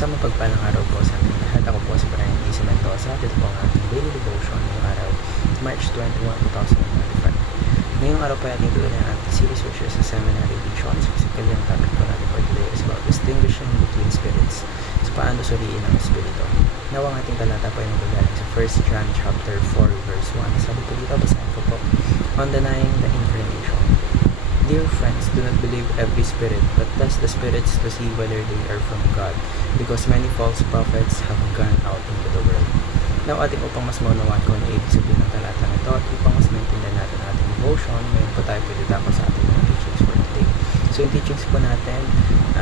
Sa mapagpalang araw po sa ating lahat, ako po si Brian A. Mendoza. Dito po ang ating daily devotion ngayong araw, March 21, 2025. Ngayong araw po ay ating tuloy ng ating series which is sa Seminary Editions. Basically, ang topic po natin for today is about distinguishing between spirits. So, paano suriin ang espiritu? Now, ang ating talata po ay magagaling sa 1 John chapter 4 verse 1. Sabi po dito, basahin ko po, on denying the incarnation. Dear friends, do not believe every spirit, but test the spirits to see whether they are from God, because many false prophets have gone out into the world. Now, ating upang mas maunawaan kung ano ibig sabihin ng talata nito at upang mas maintindihan natin ang ating devotion, ngayon po tayo pwede dako sa ating mga teachings for today. So, yung teachings po natin,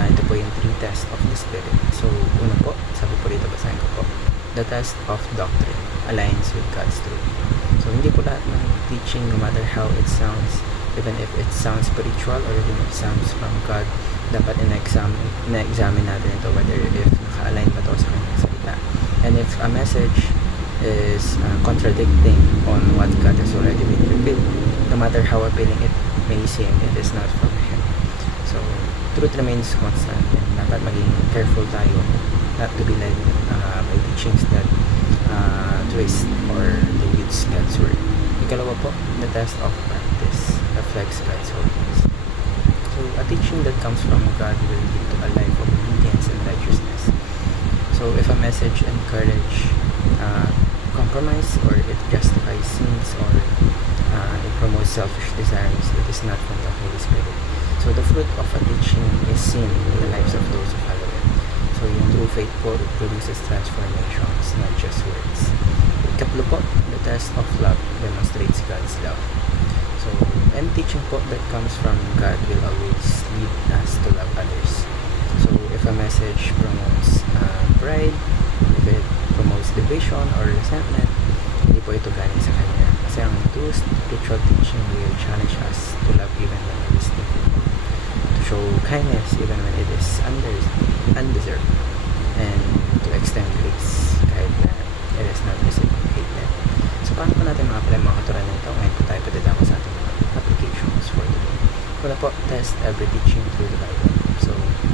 ito po yung 3 tests of the spirit. So, una po, sabi po dito, basahin ko po, the test of doctrine aligns with God's truth. So, hindi po lahat ng teaching, no matter how it sounds, even if it sounds spiritual or even if it sounds from God, dapat ina-examine natin ito whether if naka-align ba ito sa kanyang salita. And if a message is contradicting on what God has already been revealed, no matter how appealing it may seem, it is not from Him. So, truth remains constant and dapat maging careful tayo not to be led by teachings that twist or dilutes God's word. Ikalawa po, the test of practice reflects God's holiness. So, a teaching that comes from God will lead to a life of obedience and righteousness. So, if a message encourages compromise or it justifies sins or it promotes selfish desires, it is not from the Holy Spirit. So, the fruit of a teaching is seen in the lives of those who follow it. So, yung true faith po, it produces transformations, not just words. Ikatlo po, the test of love demonstrates God's love. So, any teaching po that comes from God will always lead us to love others. So, if a message promotes pride, if it promotes division or resentment, hindi po ito galing sa Kanya. Kasi ang true spiritual teaching will challenge us to love even when it is difficult, to show kindness even when it is undeserved, and to extend grace kahit na it is not reciprocated. So, paano po natin mga katuran na ito? Ngayon po tayo patidako sa ating mga applications for today. Una po, test every teaching through the Bible. So,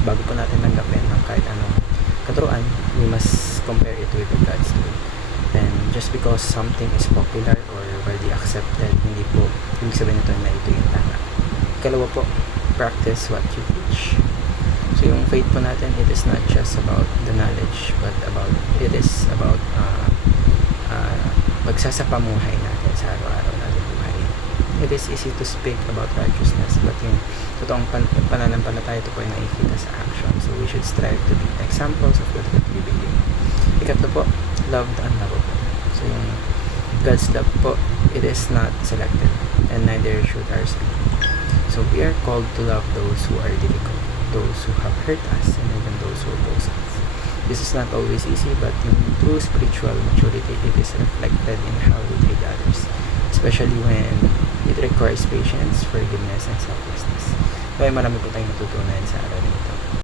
bago po natin tanggapin ng kahit anong katuruan, we must compare it with God's truth. And just because something is popular or widely accepted, hindi po ibig sabihin nito na ito yung tama. Ikalawa po, practice what you teach. So, yung faith po natin, it is not just about the knowledge, but it is about pagsasapamuhay natin sa araw-araw natin buhay. It is easy to speak about righteousness, but yung totoong pananampalataya, ito po ay nakikita sa action. So, we should strive to be examples of what we believe. Ikatlo po, love the unlovable. So, yung God's love po, it is not selective, and neither should ours be. So, we are called to love those who are difficult, those who have hurt us, and even those who oppose us. This is not always easy, but in true spiritual maturity, it is reflected in how we treat others, especially when it requires patience, forgiveness, and selflessness. Kaya marami po tayong natutunan sa araw nito.